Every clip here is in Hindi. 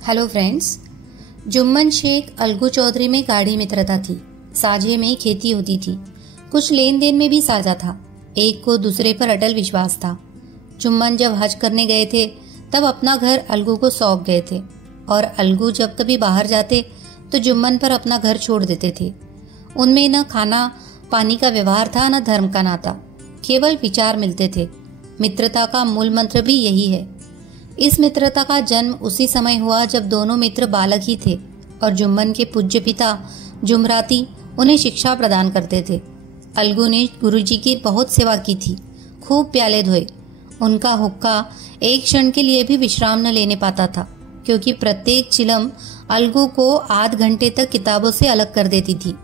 Hello friends. जुम्मन शेख अलगू चौधरी में गाढ़ी मित्रता थी। साझे में खेती होती थी। कुछ लेन देन में भी साझा था। एक को दूसरे पर अटल विश्वास था। जुम्मन जब हज करने गए थे तब अपना घर अलगू को सौंप गए थे और अलगू जब कभी बाहर जाते तो जुम्मन पर अपना घर छोड़ देते थे। उनमें न खाना पानी का व्यवहार था न धर्म का नाता, केवल विचार मिलते थे। मित्रता का मूल मंत्र भी यही है। इस मित्रता का जन्म उसी समय हुआ जब दोनों मित्र बालक ही थे और जुम्मन के पूज्य पिता जुमराती उन्हें शिक्षा प्रदान करते थे। अलगू ने गुरुजी की बहुत सेवा की थी, खूब प्याले धोए। उनका हुक्का एक क्षण के लिए भी विश्राम न लेने पाता था, क्योंकि प्रत्येक चिलम अलगू को आध घंटे तक किताबों से अलग कर देती थी।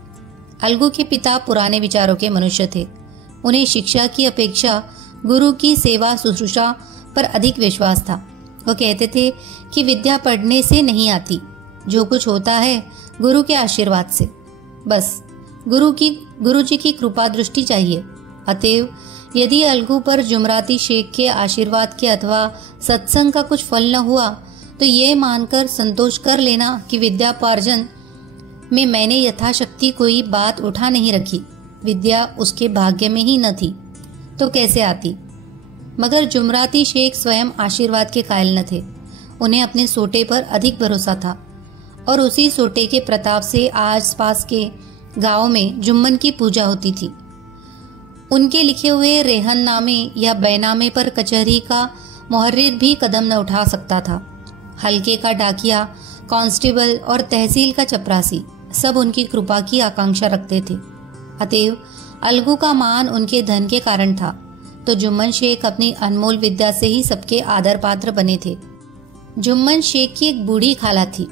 अलगू के पिता पुराने विचारों के मनुष्य थे। उन्हें शिक्षा की अपेक्षा गुरु की सेवा शुश्रूषा पर अधिक विश्वास था। वो कहते थे कि विद्या पढ़ने से नहीं आती, जो कुछ होता है गुरु के आशीर्वाद से। बस गुरु जी की कृपा दृष्टि चाहिए। अतएव यदि अलगू पर जुमराती शेख के आशीर्वाद के अथवा सत्संग का कुछ फल न हुआ तो ये मानकर संतोष कर लेना कि विद्यापार्जन में मैंने यथाशक्ति कोई बात उठा नहीं रखी। विद्या उसके भाग्य में ही न थी तो कैसे आती। मगर जुमराती शेख स्वयं आशीर्वाद के कायल न थे। उन्हें अपने सोटे पर अधिक भरोसा था और उसी सोटे के प्रताप से आसपास के गांव में जुम्मन की पूजा होती थी। उनके लिखे हुए रेहननामे या बैनामे पर कचहरी का मुहर्रिर भी कदम न उठा सकता था। हल्के का डाकिया, कांस्टेबल और तहसील का चपरासी सब उनकी कृपा की आकांक्षा रखते थे। अतएव अलगू का मान उनके धन के कारण था, तो जुम्मन शेख अपनी अनमोल विद्या से ही सबके आदर पात्र बने थे। जुम्मन शेख की एक बूढ़ी खाला थी।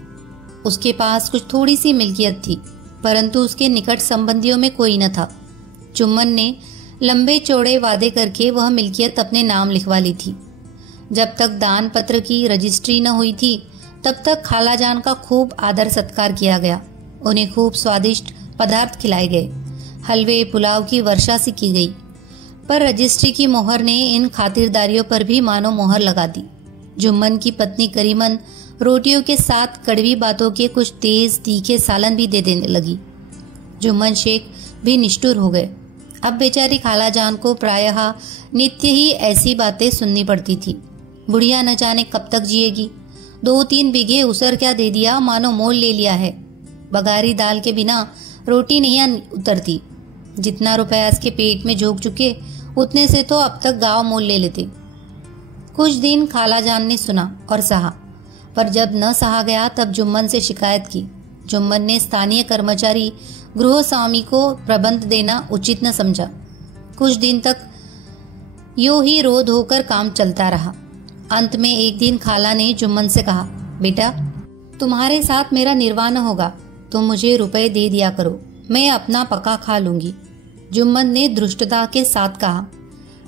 उसके पास कुछ थोड़ी सी मिल्कियत थी, परंतु उसके निकट संबंधियों में कोई न था। जुम्मन ने लंबे चौड़े वादे करके वह मिल्कियत अपने नाम लिखवा ली थी। जब तक दान पत्र की रजिस्ट्री न हुई थी तब तक खालाजान का खूब आदर सत्कार किया गया। उन्हें खूब स्वादिष्ट पदार्थ खिलाए गए। हलवे पुलाव की वर्षा सी की गई, पर रजिस्ट्री की मोहर ने इन खातिरदारियों पर भी मानो मोहर लगा दी। जुम्मन की पत्नी करीमन रोटियों के साथ कड़वी बातों के कुछ तेज तीखे सालन भी दे देने लगी। जुम्मन शेख भी निष्ठुर हो गए। अब बेचारी खालाजान को प्रायः नित्य ही ऐसी बातें सुननी पड़ती थी। बुढ़िया न जाने कब तक जिएगी। 2-3 बीघे उसर क्या दे दिया, मानो मोल ले लिया है। बघारी दाल के बिना रोटी नहीं उतरती। जितना रुपया इसके पेट में झोंक चुके उतने से तो अब तक गांव मोल ले लेते। कुछ दिन खालाजान ने सुना और सहा, पर जब न सहा गया तब जुम्मन से शिकायत की। जुम्मन ने स्थानीय कर्मचारी गृह स्वामी को प्रबंध देना उचित न समझा। कुछ दिन तक यूं ही रोध होकर काम चलता रहा। अंत में एक दिन खाला ने जुम्मन से कहा, बेटा तुम्हारे साथ मेरा निर्वाह न होगा, तुम मुझे रुपए दे दिया करो, मैं अपना पका खा लूंगी। जुम्मन ने धृष्टता के साथ कहा,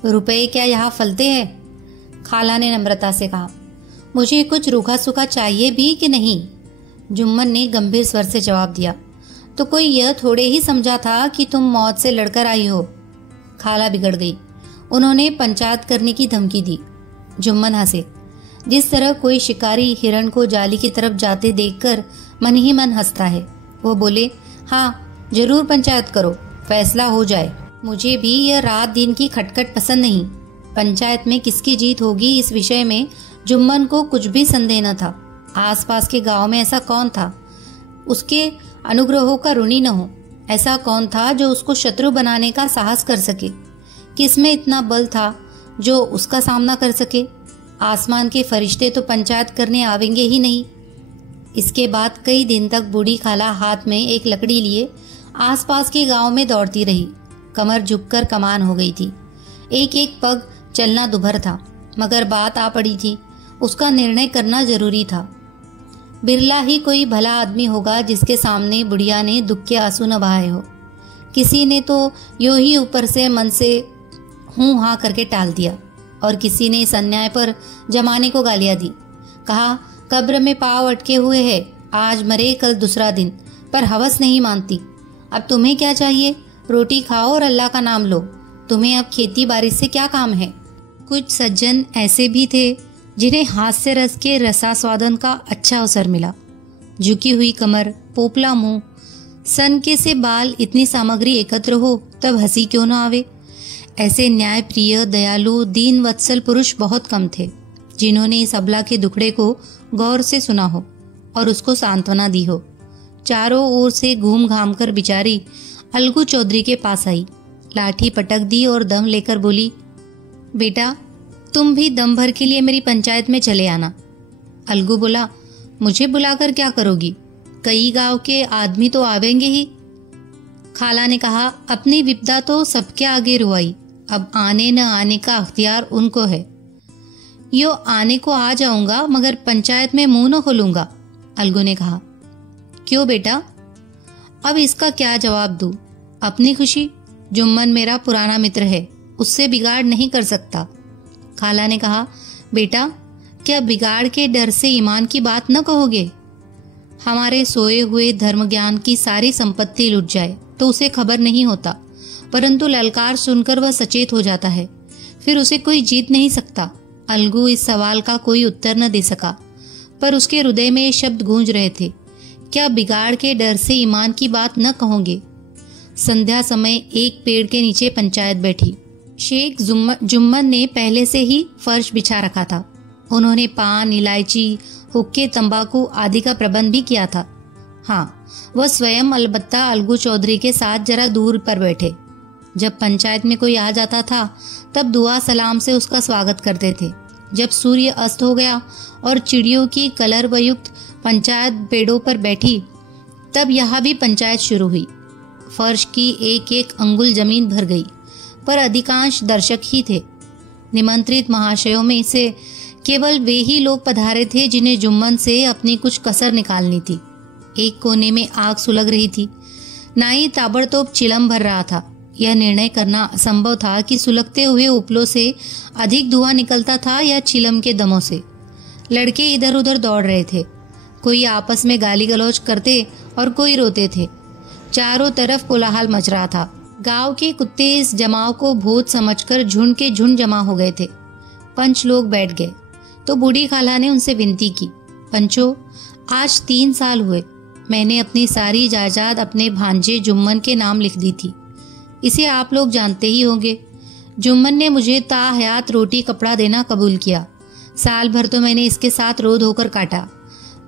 रुपए क्या यहाँ फलते हैं? खाला ने नम्रता से कहा, मुझे कुछ रूखा सूखा चाहिए भी कि नहीं? जुम्मन ने गंभीर स्वर से जवाब दिया, तो कोई यह थोड़े ही समझा था कि तुम मौत से लड़कर आई हो। खाला बिगड़ गई। उन्होंने पंचायत करने की धमकी दी। जुम्मन हंसे। जिस तरह कोई शिकारी हिरण को जाली की तरफ जाते देखकर मन ही मन हंसता है। वो बोले, हाँ जरूर पंचायत करो, फैसला हो जाए। मुझे भी यह रात दिन की खटखट पसंद नहीं। पंचायत में किसकी जीत होगी इस विषय में जुम्मन को कुछ भी संदेह न था। आसपास के गांव में ऐसा कौन था उसके अनुग्रहों का ऋणी न हो? ऐसा कौन था जो उसको शत्रु बनाने का साहस कर सके? किसमें इतना बल था जो उसका सामना कर सके? आसमान के फरिश्ते तो पंचायत करने आवेंगे ही नहीं। इसके बाद कई दिन तक बूढ़ी खाला हाथ में एक लकड़ी लिए आसपास के गांव में दौड़ती रही। कमर झुककर कमान हो गई थी। एक एक पग चलना दुभर था, मगर बात आ पड़ी थी। उसका निर्णय करना जरूरी था। बिरला ही कोई भला आदमी होगा जिसके सामने बुढ़िया ने दुख के आंसू न बहाए हो। किसी ने तो यूं ही ऊपर से मन से हूं हाँ करके टाल दिया और किसी ने इस अन्याय पर जमाने को गालियां दी। कहा, कब्र में पांव अटके हुए है, आज मरे कल दूसरा दिन, पर हवस नहीं मानती। अब तुम्हें क्या चाहिए? रोटी खाओ और अल्लाह का नाम लो। तुम्हें अब खेती बाड़ी से क्या काम है? कुछ सज्जन ऐसे भी थे जिन्हें हास्य रस के रसास्वादन का अच्छा अवसर मिला। झुकी हुई कमर, पोपला मुंह, सनके से बाल, इतनी सामग्री एकत्र हो तब हंसी क्यों न आवे। ऐसे न्यायप्रिय, दयालु, दीन वत्सल पुरुष बहुत कम थे जिन्होंने इस अबला के दुखड़े को गौर से सुना हो और उसको सांत्वना दी हो। चारों ओर से घूम घाम कर बिचारी अलगू चौधरी के पास आई, लाठी पटक दी और दम लेकर बोली, बेटा तुम भी दम भर के लिए मेरी पंचायत में चले आना। अलगू बोला, मुझे बुलाकर क्या करोगी? कई गांव के आदमी तो आवेंगे ही। खाला ने कहा, अपनी विपदा तो सबके आगे रुआई, अब आने न आने का अख्तियार उनको है। यो आने को आ जाऊंगा मगर पंचायत में मुंह न खोलूंगा। अलगू ने कहा, क्यों बेटा? अब इसका क्या जवाब दूं? अपनी खुशी, जुम्मन मेरा पुराना मित्र है, उससे बिगाड़ नहीं कर सकता। खाला ने कहा, बेटा क्या बिगाड़ के डर से ईमान की बात न कहोगे? हमारे सोए हुए धर्म ज्ञान की सारी संपत्ति लुट जाए तो उसे खबर नहीं होता, परंतु ललकार सुनकर वह सचेत हो जाता है, फिर उसे कोई जीत नहीं सकता। अलगू इस सवाल का कोई उत्तर न दे सका, पर उसके हृदय में ये शब्द गूंज रहे थे, क्या बिगाड़ के डर से ईमान की बात न कहोगे? संध्या समय एक पेड़ के नीचे पंचायत बैठी। शेख जुम्मन ने पहले से ही फर्श बिछा रखा था। उन्होंने पान, इलायची, हुक्के, तंबाकू आदि का प्रबंध भी किया था। हाँ, वह स्वयं अलबत्ता अलगू चौधरी के साथ जरा दूर पर बैठे। जब पंचायत में कोई आ जाता था तब दुआ सलाम से उसका स्वागत करते थे। जब सूर्य अस्त हो गया और चिड़ियों की कलरवयुक्त पंचायत पेड़ों पर बैठी तब यहाँ भी पंचायत शुरू हुई। फर्श की एक एक अंगुल जमीन भर गई, पर अधिकांश दर्शक ही थे। निमंत्रित महाशयों में से केवल वे ही लोग पधारे थे जिन्हें जुम्मन से अपनी कुछ कसर निकालनी थी। एक कोने में आग सुलग रही थी, नाई ताबड़तोड़ चिलम भर रहा था। यह निर्णय करना असंभव था कि सुलगते हुए उपलों से अधिक धुआं निकलता था या चिलम के दमों से। लड़के इधर उधर दौड़ रहे थे, कोई आपस में गाली गलौज करते और कोई रोते थे। चारों तरफ कोलाहल मच रहा था। गांव के कुत्ते इस जमाव को भूत समझकर झुंड के झुंड जमा हो गए थे। पंच लोग बैठ गए तो बूढ़ी खाला ने उनसे विनती की, पंचो, आज 3 साल हुए मैंने अपनी सारी जायदाद अपने भांजे जुम्मन के नाम लिख दी थी। इसे आप लोग जानते ही होंगे। जुम्मन ने मुझे ताहयात रोटी कपड़ा देना कबूल किया। साल भर तो मैंने इसके साथ रो धोकर काटा,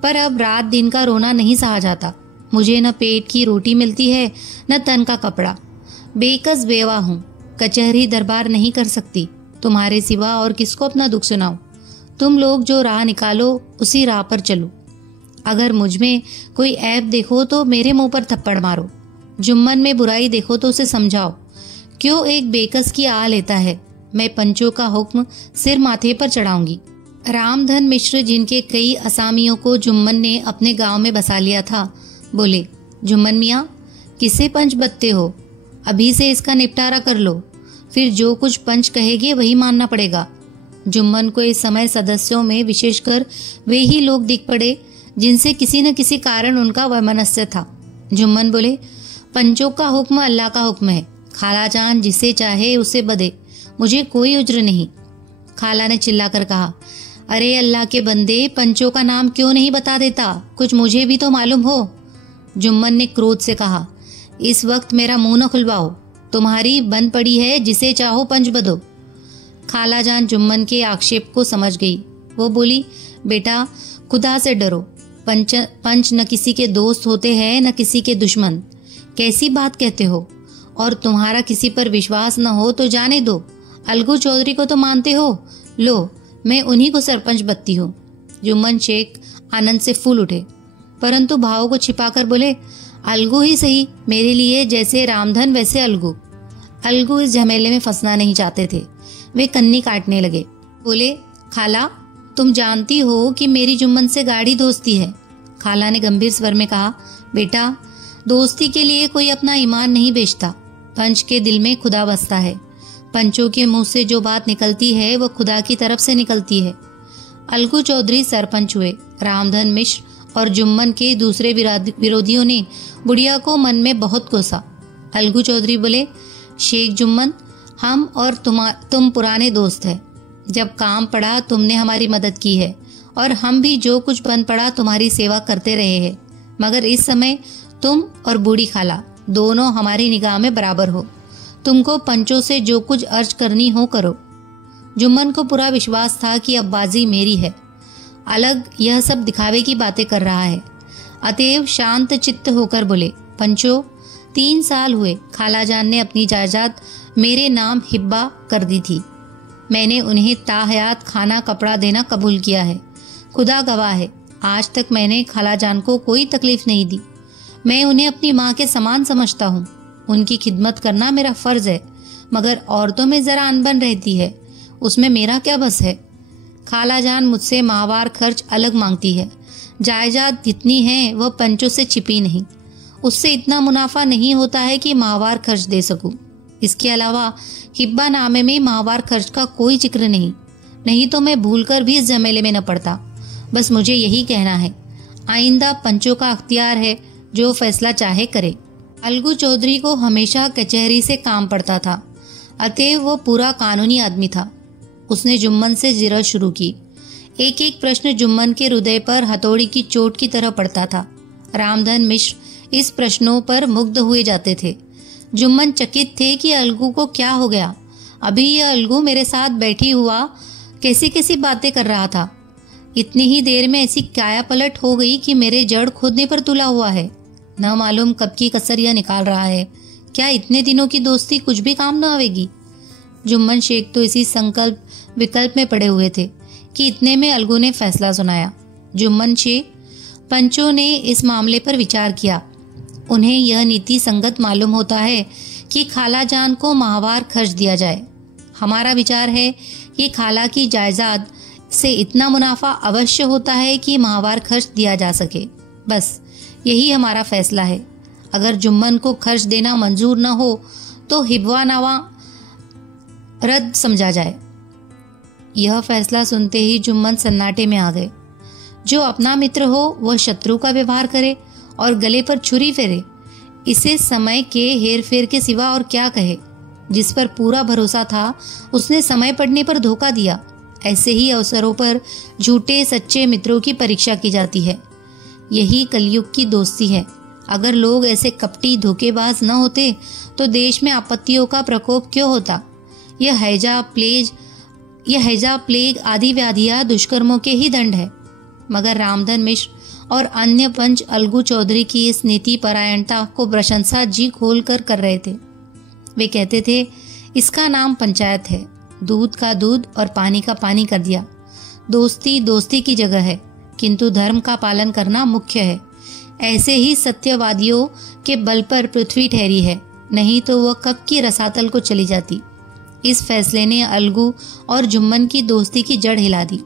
पर अब रात दिन का रोना नहीं सहा जाता। मुझे न पेट की रोटी मिलती है न तन का कपड़ा। बेकस बेवा हूँ, कचहरी दरबार नहीं कर सकती। तुम्हारे सिवा और किसको अपना दुख सुनाऊं? तुम लोग जो राह निकालो उसी राह पर चलो। अगर मुझ में कोई ऐब देखो तो मेरे मुंह पर थप्पड़ मारो। जुम्मन में बुराई देखो तो उसे समझाओ। क्यों एक बेकस की आ लेता है? मैं पंचों का हुक्म सिर माथे पर चढ़ाऊंगी। रामधन मिश्र, जिनके कई असामियों को जुम्मन ने अपने गांव में बसा लिया था, बोले, जुम्मन मियाँ, किसे पंच बत्ते हो? अभी से इसका निपटारा कर लो, फिर जो कुछ पंच कहेगे वही मानना पड़ेगा। जुम्मन को इस समय सदस्यों में विशेषकर वे ही लोग दिख पड़े जिनसे किसी न किसी कारण उनका वैमनस्य था। जुम्मन बोले, पंचों का हुक्म अल्लाह का हुक्म है। खाला जान जिसे चाहे उसे बदे, मुझे कोई उज्र नहीं। खाला ने चिल्लाकर कहा, अरे अल्लाह के बंदे, पंचों का नाम क्यों नहीं बता देता? कुछ मुझे भी तो मालूम हो। जुम्मन ने क्रोध से कहा, इस वक्त मेरा मुंह न खुलवाओ। तुम्हारी बन पड़ी है, जिसे चाहो पंच बदो। खाला जान जुम्मन के आक्षेप को समझ गई। वो बोली, बेटा खुदा से डरो। पंच न किसी के दोस्त होते हैं न किसी के दुश्मन। कैसी बात कहते हो? और तुम्हारा किसी पर विश्वास न हो तो जाने दो। अलगू चौधरी को तो मानते हो, लो मैं उन्हीं को सरपंच बत्ती हूँ। जुम्मन शेख आनंद से फूल उठे, परंतु भाव को छिपाकर बोले, अलगू ही सही, मेरे लिए जैसे रामधन वैसे अलगू। अलगू इस झमेले में फंसना नहीं चाहते थे। वे कन्नी काटने लगे। बोले, खाला तुम जानती हो कि मेरी जुम्मन से गाढ़ी दोस्ती है। खाला ने गंभीर स्वर में कहा, बेटा दोस्ती के लिए कोई अपना ईमान नहीं बेचता। पंच के दिल में खुदा बसता है। पंचों के मुंह से जो बात निकलती है वो खुदा की तरफ से निकलती है। अलगू चौधरी सरपंच हुए। रामधन मिश्र और जुम्मन के दूसरे विरोधियों ने बुढ़िया को मन में बहुत कोसा। अलगू चौधरी बोले, शेख जुम्मन, हम और तुम पुराने दोस्त हैं। जब काम पड़ा तुमने हमारी मदद की है और हम भी जो कुछ बन पड़ा तुम्हारी सेवा करते रहे हैं, मगर इस समय तुम और बूढ़ी खाला दोनों हमारी निगाह में बराबर हो। तुमको पंचों से जो कुछ अर्ज करनी हो करो। जुम्मन को पूरा विश्वास था कि अब बाजी मेरी है। अलग यह सब दिखावे की बातें कर रहा है। अतएव शांत चित्त होकर बोले, पंचो 3 साल हुए खालाजान ने अपनी जायदाद मेरे नाम हिब्बा कर दी थी। मैंने उन्हें ताहयात खाना कपड़ा देना कबूल किया है। खुदा गवाह है, आज तक मैंने खालाजान को कोई तकलीफ नहीं दी। मैं उन्हें अपनी माँ के समान समझता हूँ। उनकी खिदमत करना मेरा फर्ज है, मगर औरतों में जरा अनबन रहती है, उसमें मेरा क्या बस है। खालाजान मुझसे माहवार खर्च अलग मांगती है। जायदाद जितनी है वह पंचों से छिपी नहीं। उससे इतना मुनाफा नहीं होता है कि माहवार खर्च दे सकूं। इसके अलावा हिब्बा नामे में माहवार खर्च का कोई जिक्र नहीं तो मैं भूलकर भी इस झमेले में न पड़ता। बस मुझे यही कहना है, आइंदा पंचों का अख्तियार है, जो फैसला चाहे करे। अलगू चौधरी को हमेशा कचहरी से काम पड़ता था, अतएव वो पूरा कानूनी आदमी था। उसने जुम्मन से जिरह शुरू की। एक एक प्रश्न जुम्मन के हृदय पर हथौड़ी की चोट की तरह पड़ता था। रामधन मिश्र इस प्रश्नों पर मुग्ध हुए जाते थे। जुम्मन चकित थे कि अलगू को क्या हो गया। अभी यह अलगू मेरे साथ बैठी हुआ कैसी कैसी बातें कर रहा था। इतनी ही देर में ऐसी काया पलट हो गई कि मेरे जड़ खोदने पर तुला हुआ है। न मालूम कब की कसर यह निकाल रहा है। क्या इतने दिनों की दोस्ती कुछ भी काम न आवेगी। जुम्मन शेख तो इसी संकल्प विकल्प में पड़े हुए थे कि इतने में अलगू ने फैसला सुनाया। जुम्मन शेख, पंचों ने इस मामले पर विचार किया। उन्हें यह नीति संगत मालूम होता है कि खालाजान को माहवार खर्च दिया जाए। हमारा विचार है कि खाला की जायदाद से इतना मुनाफा अवश्य होता है कि माहवार खर्च दिया जा सके। बस यही हमारा फैसला है। अगर जुम्मन को खर्च देना मंजूर न हो तो हिब्बानामा रद्द समझा जाए। यह फैसला सुनते ही जुम्मन सन्नाटे में आ गए। जो अपना मित्र हो वह शत्रु का व्यवहार करे और गले पर छुरी फेरे, इसे समय के हेर फेर के सिवा और क्या कहे। जिस पर पूरा भरोसा था उसने समय पड़ने पर धोखा दिया। ऐसे ही अवसरों पर झूठे सच्चे मित्रों की परीक्षा की जाती है। यही कलयुग की दोस्ती है। अगर लोग ऐसे कपटी धोखेबाज न होते तो देश में आपत्तियों का प्रकोप क्यों होता। यह हैजा प्लेग आदि व्याधियां दुष्कर्मों के ही दंड है। मगर रामधन मिश्र और अन्य पंच अलगू चौधरी की इस नीति परायणता को प्रशंसा जी खोल कर रहे थे। वे कहते थे, इसका नाम पंचायत है। दूध का दूध और पानी का पानी कर दिया। दोस्ती दोस्ती की जगह है, किंतु धर्म का पालन करना मुख्य है। ऐसे ही सत्यवादियों के बल पर पृथ्वी ठहरी है, नहीं तो वह कब की रसातल को चली जाती। इस फैसले ने अलगू और जुम्मन की दोस्ती की जड़ हिला दी।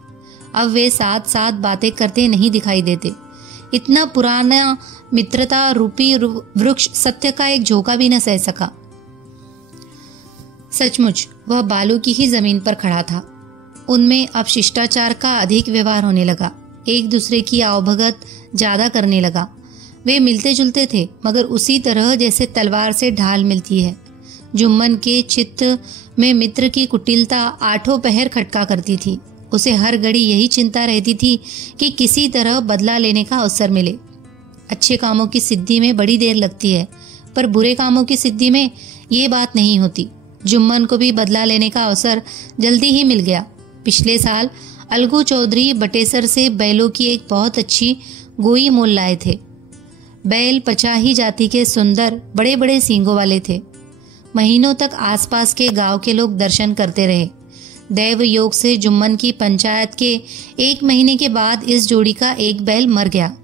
अब वे साथ साथ बातें करते नहीं दिखाई देते। इतना पुराना मित्रता रूपी वृक्ष सत्य का एक झोंका भी न सह सका। सचमुच वह बालू की ही जमीन पर खड़ा था। उनमें अब शिष्टाचार का अधिक व्यवहार होने लगा। एक दूसरे की आवभगत ज्यादा करने लगा। वे मिलते जुलते थे, मगर उसी तरह जैसे तलवार से ढाल मिलती है। जुम्मन के चित्त में मित्र की कुटिलता आठों पहर खटका करती थी। उसे हर घड़ी यही चिंता रहती थी कि किसी तरह बदला लेने का अवसर मिले। अच्छे कामों की सिद्धि में बड़ी देर लगती है, पर बुरे कामों की सिद्धि में ये बात नहीं होती। जुम्मन को भी बदला लेने का अवसर जल्दी ही मिल गया। पिछले साल अलगू चौधरी बटेसर से बैलों की एक बहुत अच्छी गोई मोल लाए थे। बैल पचाही जाति के सुंदर बड़े बड़े सींगों वाले थे। महीनों तक आसपास के गांव के लोग दर्शन करते रहे। दैव योग से जुम्मन की पंचायत के 1 महीने के बाद इस जोड़ी का एक बैल मर गया।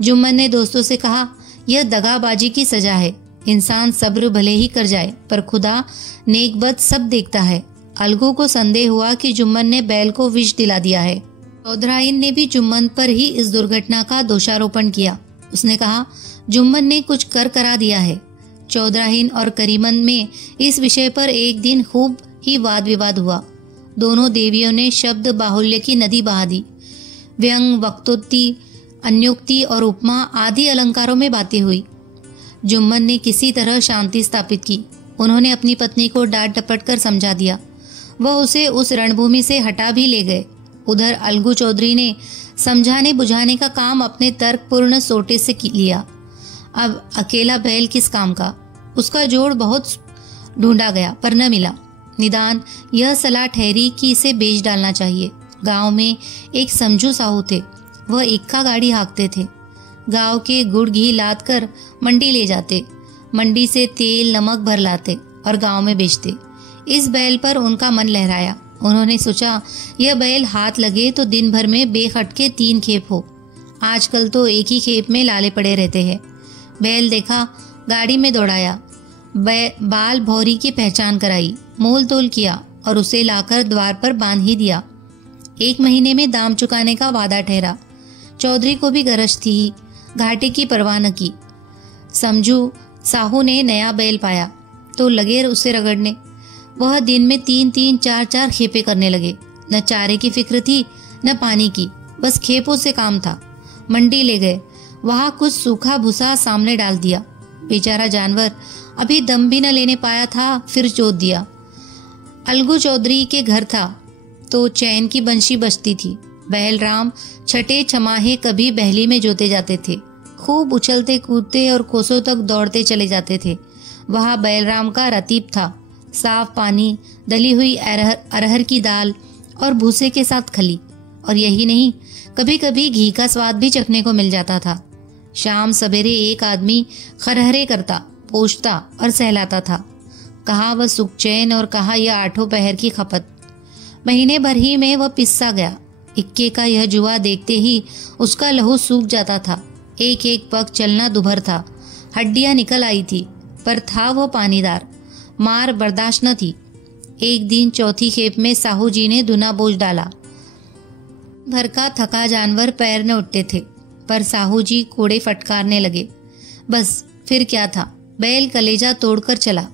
जुम्मन ने दोस्तों से कहा, यह दगाबाजी की सजा है। इंसान सब्र भले ही कर जाए, पर खुदा नेकबद सब देखता है। अलगू को संदेह हुआ कि जुम्मन ने बैल को विष दिला दिया है। चौधराइन ने भी जुम्मन पर ही इस दुर्घटना का दोषारोपण किया। उसने कहा, जुम्मन ने कुछ कर करा दिया है। चौधराइन और करीमन में इस विषय पर एक दिन खूब ही वाद विवाद हुआ। दोनों देवियों ने शब्द बाहुल्य की नदी बहा दी। व्यंग, वक्तोक्ति, अन्योक्ति और उपमा आदि अलंकारों में बातें हुई। जुम्मन ने किसी तरह शांति स्थापित की। उन्होंने अपनी पत्नी को डांट डपट कर समझा दिया। वह उसे उस रणभूमि से हटा भी ले गए। उधर अलगू चौधरी ने समझाने बुझाने का काम अपने तर्कपूर्ण सोटे से लिया। अब अकेला बैल किस काम का? उसका जोड़ बहुत ढूंढा गया पर न मिला। निदान यह सलाह ठहरी कि इसे बेच डालना चाहिए। गांव में एक समझू साहू थे, वह इक्का गाड़ी हाँकते थे। गांव के गुड़ घी लाद कर मंडी ले जाते, मंडी से तेल नमक भर लाते और गांव में बेचते। इस बैल पर उनका मन लहराया। उन्होंने सोचा यह बैल हाथ लगे तो दिन भर में बेखटके 3 खेप हो। आजकल तो एक ही खेप में लाले पड़े रहते हैं। बैल देखा, गाड़ी में दौड़ाया, बाल भौरी की पहचान कराई, मोल तोल किया और उसे लाकर द्वार पर बांध ही दिया। 1 महीने में दाम चुकाने का वादा ठहरा। चौधरी को भी गरज थी, घाटे की परवाह न की। समझू साहू ने नया बैल पाया तो लगे उसे रगड़ने। वह दिन में 3-3, 4-4 खेपे करने लगे। न चारे की फिक्र थी न पानी की, बस खेपों से काम था। मंडी ले गए, वहां कुछ सूखा भूसा सामने डाल दिया। बेचारा जानवर अभी दम भी न लेने पाया था, फिर जोत दिया। अलगू चौधरी के घर था तो चैन की बंशी बजती थी। बैलराम छठे छमाहे कभी बहली में जोते जाते थे। खूब उछलते कूदते और कोसों तक दौड़ते चले जाते थे। वहाँ बैलराम का रतीब था। साफ पानी, दली हुई अरहर की दाल और भूसे के साथ खली। और यही नहीं, कभी कभी घी का स्वाद भी चखने को मिल जाता था। शाम सवेरे एक आदमी खरहरे करता, पोंछता और सहलाता था। कहाँ वह सुख चैन और कहाँ यह 8 पहर की खपत। महीने भर ही में वह पिस्सा गया। इक्के का यह जुआ देखते ही उसका लहू सूख जाता था। एक एक पग चलना दुभर था, हड्डियां निकल आई थी, पर था वह पानीदार। मार बर्दाश्त न थी। एक दिन चौथी खेप में साहू जी ने दूना बोझ डाला। भर का थका जानवर पैर न उठते थे, पर साहू जी कोड़े फटकारने लगे। बस फिर क्या था, बैल कलेजा तोड़कर चला।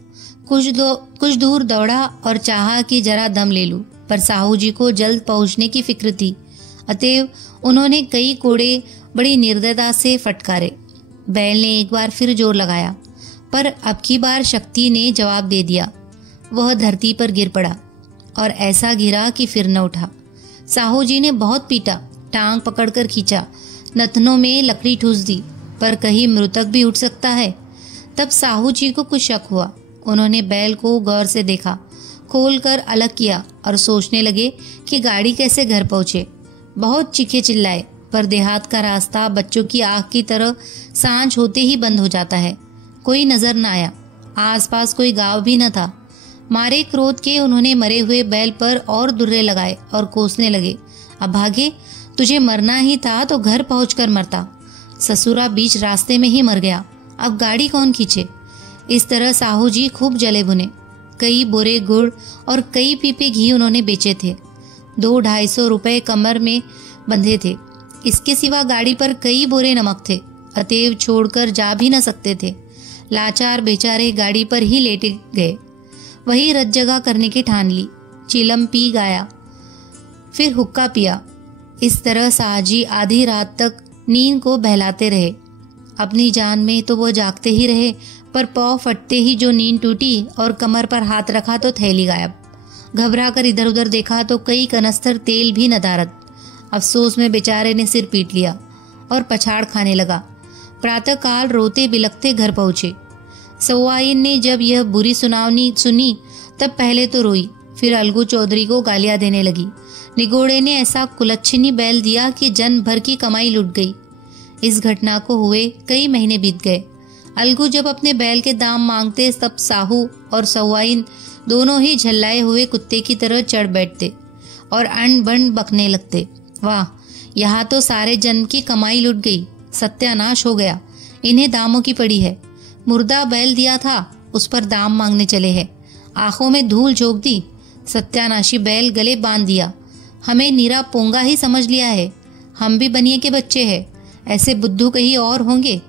कुछ दूर दौड़ा और चाहा कि जरा दम ले लूं, पर साहू जी को जल्द पहुंचने की फिक्र थी। अतएव उन्होंने कई कोड़े बड़ी निर्दयता से फटकारे। बैल ने एक बार फिर जोर लगाया, पर अब की बार शक्ति ने जवाब दे दिया। वह धरती पर गिर पड़ा और ऐसा गिरा कि फिर न उठा। साहू जी ने बहुत पीटा, टांग पकड़कर खींचा, नथनों में लकड़ी ठूस दी, पर कहीं मृतक भी उठ सकता है। तब साहू जी को कुछ शक हुआ। उन्होंने बैल को गौर से देखा, खोलकर अलग किया और सोचने लगे कि गाड़ी कैसे घर पहुंचे। बहुत चीखे चिल्लाए, पर देहात का रास्ता बच्चों की आंख की तरह सांझ होते ही बंद हो जाता है। कोई नजर न आया, आसपास कोई गांव भी न था। मारे क्रोध के उन्होंने मरे हुए बैल पर और दुर्रे लगाए और कोसने लगे। अब भागे, तुझे मरना ही था तो घर पहुंचकर मरता। ससुरा बीच रास्ते में ही मर गया, अब गाड़ी कौन खींचे। इस तरह साहू जी खूब जले भुने। कई बोरे गुड़ और कई पीपे घी उन्होंने बेचे थे। 200-250 रुपए कमर में बंधे थे। इसके सिवा गाड़ी पर कई बोरे नमक थे, अतएव छोड़कर जा भी न सकते थे। लाचार बेचारे गाड़ी पर ही लेटे गए। वही रत जगह करने की ठान ली। चिलम पी गाया, फिर हुक्का पिया। इस तरह साहजी आधी रात तक नींद को बहलाते रहे। अपनी जान में तो वो जागते ही रहे, पर पाँव फटते ही जो नींद टूटी और कमर पर हाथ रखा तो थैली गायब। घबरा कर इधर उधर देखा तो कई कनस्तर तेल भी नदारद। अफसोस में बेचारे ने सिर पीट लिया और पछाड़ खाने लगा। प्रातःकाल रोते बिलखते घर पहुंचे। सवाइन ने जब यह बुरी सुनावनी सुनी तब पहले तो रोई, फिर अलगू चौधरी को गालियां देने लगी। निगोड़े ने ऐसा कुलच्छनी बैल दिया कि जन भर की कमाई लुट गई। इस घटना को हुए कई महीने बीत गए। अलगू जब अपने बैल के दाम मांगते तब साहू और सवाइन दोनों ही झल्लाए हुए कुत्ते की तरह चढ़ बैठते और अण-बण बकने लगते। वाह, यहाँ तो सारे जन्म की कमाई लुट गई, सत्यानाश हो गया, इन्हें दामों की पड़ी है। मुर्दा बैल दिया था, उस पर दाम मांगने चले हैं। आंखों में धूल झोंक दी, सत्यानाशी बैल गले बांध दिया। हमें नीरा पोंगा ही समझ लिया है, हम भी बनिए के बच्चे हैं, ऐसे बुद्धू कहीं और होंगे।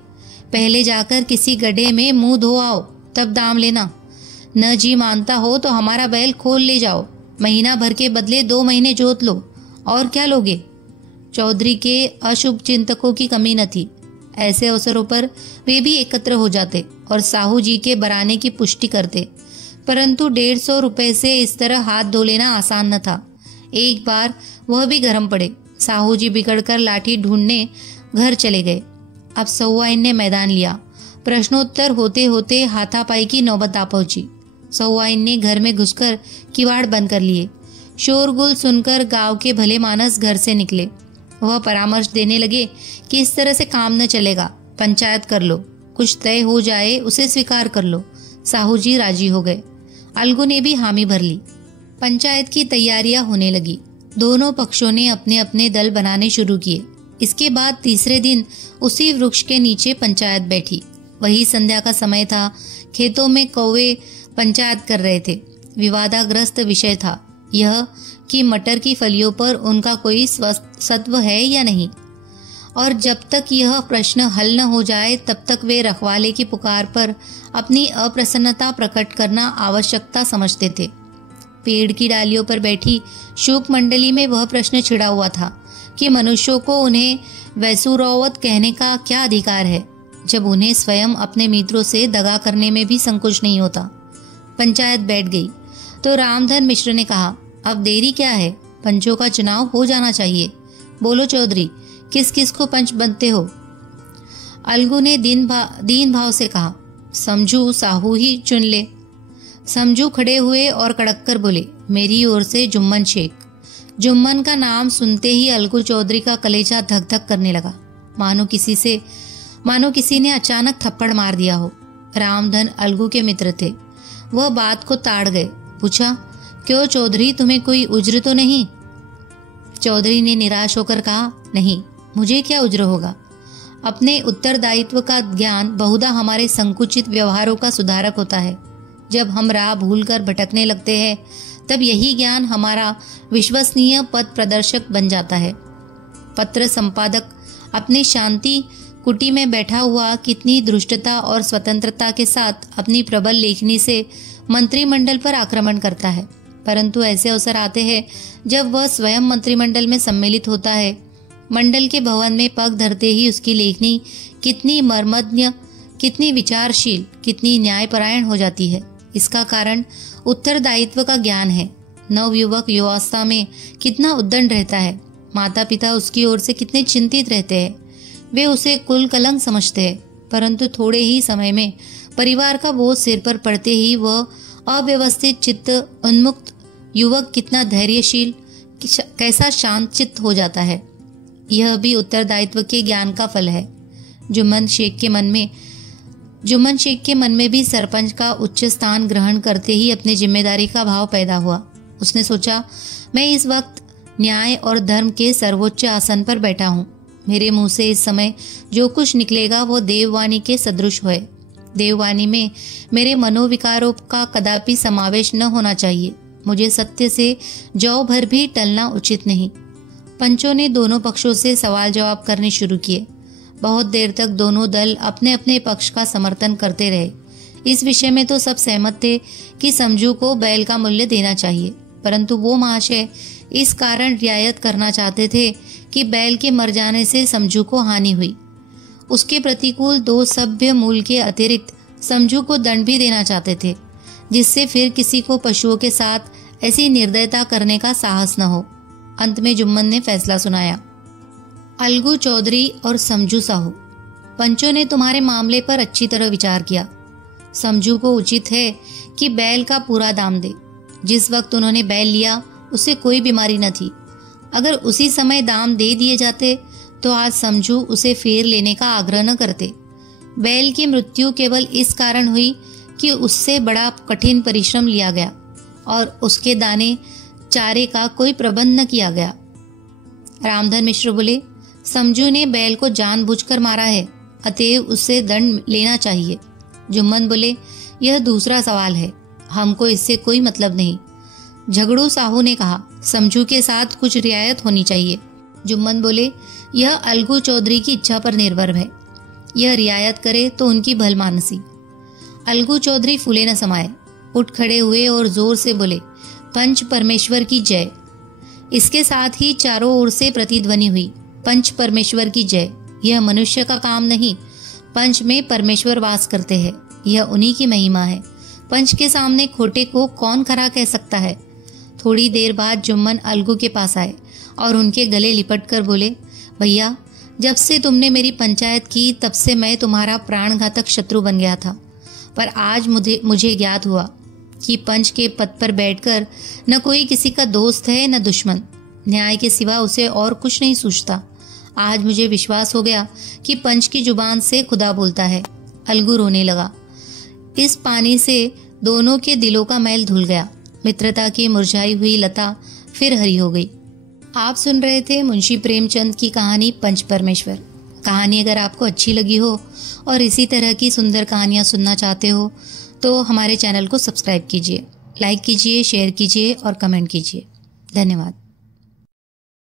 पहले जाकर किसी गड्ढे में मुंह धो आओ, तब दाम लेना। न जी मानता हो तो हमारा बैल खोल ले जाओ, महीना भर के बदले 2 महीने जोत लो, और क्या लोगे। चौधरी के अशुभ चिंतकों की कमी न थी। ऐसे अवसरों पर वे भी एकत्र हो जाते और साहू जी के बराने की पुष्टि करते। परंतु 150 रुपए से इस तरह हाथ धो लेना आसान न था। एक बार वह भी गर्म पड़े। साहू जी बिगड़कर लाठी ढूंढने घर चले गए। अब सहुआइन ने मैदान लिया। प्रश्नोत्तर होते होते हाथापाई की नौबत आ पहुंची। सहुआइन ने घर में घुसकर किवाड़ बंद कर लिए। शोरगुल सुनकर गांव के भले मानस घर से निकले। वह परामर्श देने लगे कि इस तरह से काम न चलेगा, पंचायत कर लो, कुछ तय हो जाए उसे स्वीकार कर लो। साहू जी राजी हो गए। अलगू ने भी हामी भर ली। पंचायत की तैयारियां होने लगी। दोनों पक्षों ने अपने अपने दल बनाने शुरू किए। इसके बाद तीसरे दिन उसी वृक्ष के नीचे पंचायत बैठी। वही संध्या का समय था। खेतों में कौवे पंचायत कर रहे थे। विवादाग्रस्त विषय था यह कि मटर की फलियों पर उनका कोई सत्व है या नहीं, और जब तक यह प्रश्न हल न हो जाए तब तक वे रखवाले की पुकार पर अपनी अप्रसन्नता प्रकट करना आवश्यकता समझते थे। पेड़ की डालियों पर बैठी शूक मंडली में वह प्रश्न छिड़ा हुआ था कि मनुष्यों को उन्हें वैसुरौवत कहने का क्या अधिकार है, जब उन्हें स्वयं अपने मित्रों से दगा करने में भी संकोच नहीं होता। पंचायत बैठ गई तो रामधन मिश्र ने कहा, अब देरी क्या है, पंचों का चुनाव हो जाना चाहिए। बोलो चौधरी, किस किस को पंच बनते हो? अलगू ने दीन भाव से कहा, समझू साहू ही चुन ले। समझू खड़े हुए और कड़क कर बोले, मेरी ओर से जुम्मन शेख। जुम्मन का नाम सुनते ही अलगू चौधरी का कलेजा धक धक करने लगा, मानो किसी ने अचानक थप्पड़ मार दिया हो। रामधन अलगू के मित्र थे। वह बात को ताड़ गए। पूछा, क्यों चौधरी, तुम्हें कोई उज्र तो नहीं? चौधरी ने निराश होकर कहा, नहीं, मुझे क्या उज्र होगा। अपने उत्तरदायित्व का ज्ञान बहुधा हमारे संकुचित व्यवहारों का सुधारक होता है। जब हम राह भूलकर भटकने लगते हैं तब यही ज्ञान हमारा विश्वसनीय पथ प्रदर्शक बन जाता है। पत्र संपादक अपनी शांति कुटी में बैठा हुआ कितनी धृष्टता और स्वतंत्रता के साथ अपनी प्रबल लेखनी से मंत्रिमंडल पर आक्रमण करता है, परंतु ऐसे अवसर आते हैं जब वह स्वयं मंत्रिमंडल में सम्मिलित होता है। मंडल के भवन में पग धरते ही उसकी लेखनी कितनी मर्मज्ञ, कितनी विचारशील, कितनी न्यायपरायण हो जाती है। इसका कारण उत्तरदायित्व का ज्ञान है। नवयुवक युवावस्था में कितना उद्दंड रहता है। माता पिता उसकी ओर से कितने चिंतित रहते हैं। वे उसे कुल कलंक समझते हैं, परंतु थोड़े ही समय में परिवार का बोझ सिर पर पड़ते ही वह अव्यवस्थित चित्त उन्मुक्त युवक कितना धैर्यशील, कैसा शांत चित्त हो जाता है। यह भी उत्तरदायित्व के ज्ञान का फल है। जुम्मन शेख के मन में भी सरपंच का उच्च स्थान ग्रहण करते ही अपनी जिम्मेदारी का भाव पैदा हुआ। उसने सोचा, मैं इस वक्त न्याय और धर्म के सर्वोच्च आसन पर बैठा हूँ। मेरे मुंह से इस समय जो कुछ निकलेगा वो देववाणी के सदृश है। देववाणी में मेरे मनोविकारों का कदापि समावेश न होना चाहिए। मुझे सत्य से जौ भर भी टलना उचित नहीं। पंचों ने दोनों पक्षों से सवाल जवाब करने शुरू किए। बहुत देर तक दोनों दल अपने अपने पक्ष का समर्थन करते रहे। इस विषय में तो सब सहमत थे कि समझू को बैल का मूल्य देना चाहिए, परंतु वो महाशय इस कारण रियायत करना चाहते थे कि बैल के मर जाने से समझू को हानि हुई। उसके प्रतिकूल 2 सभ्य मूल के अतिरिक्त समझू को दंड भी देना चाहते थे, जिससे फिर किसी को पशुओं के साथ ऐसी निर्दयता करने का साहस न हो। अंत में जुम्मन ने फैसला सुनाया, अलगू चौधरी और समझू साहू, पंचों ने तुम्हारे मामले पर अच्छी तरह विचार किया। समझू को उचित है कि बैल का पूरा दाम दे। जिस वक्त उन्होंने बैल लिया उसे कोई बीमारी न थी। अगर उसी समय दाम दे दिए जाते तो आज समझू उसे फेर लेने का आग्रह न करते। बैल की मृत्यु केवल इस कारण हुई कि उससे बड़ा कठिन परिश्रम लिया गया और उसके दाने चारे का कोई प्रबंध न किया गया। रामधन मिश्र बोले, समझू ने बैल को जानबूझकर मारा है, अतएव उससे दंड लेना चाहिए। जुम्मन बोले, यह दूसरा सवाल है, हमको इससे कोई मतलब नहीं। झगड़ू साहू ने कहा, समझू के साथ कुछ रियायत होनी चाहिए। जुम्मन बोले, यह अलगू चौधरी की इच्छा पर निर्भर है। यह रियायत करे तो उनकी भलमानसी। अलगू चौधरी फूले न समाये, उठ खड़े हुए और जोर से बोले, पंच परमेश्वर की जय। इसके साथ ही चारों ओर से प्रतिध्वनि हुई, पंच परमेश्वर की जय। यह मनुष्य का काम नहीं, पंच में परमेश्वर वास करते हैं, यह उन्हीं की महिमा है। पंच के सामने खोटे को कौन खरा कह सकता है। थोड़ी देर बाद जुम्मन अलगू के पास आए और उनके गले लिपट कर बोले, भैया, जब से तुमने मेरी पंचायत की तब से मैं तुम्हारा प्राणघातक शत्रु बन गया था, पर आज मुझे ज्ञात हुआ कि पंच के पद पर बैठकर न कोई किसी का दोस्त है न दुश्मन। न्याय के सिवा उसे और कुछ नहीं सूझता। आज मुझे विश्वास हो गया कि पंच की जुबान से खुदा बोलता है। अलगू रोने लगा। इस पानी से दोनों के दिलों का मैल धुल गया। मित्रता की मुरझाई हुई लता फिर हरी हो गई। आप सुन रहे थे मुंशी प्रेमचंद की कहानी पंच परमेश्वर। कहानी अगर आपको अच्छी लगी हो और इसी तरह की सुंदर कहानियां सुनना चाहते हो तो हमारे चैनल को सब्सक्राइब कीजिए, लाइक कीजिए, शेयर कीजिए और कमेंट कीजिए। धन्यवाद।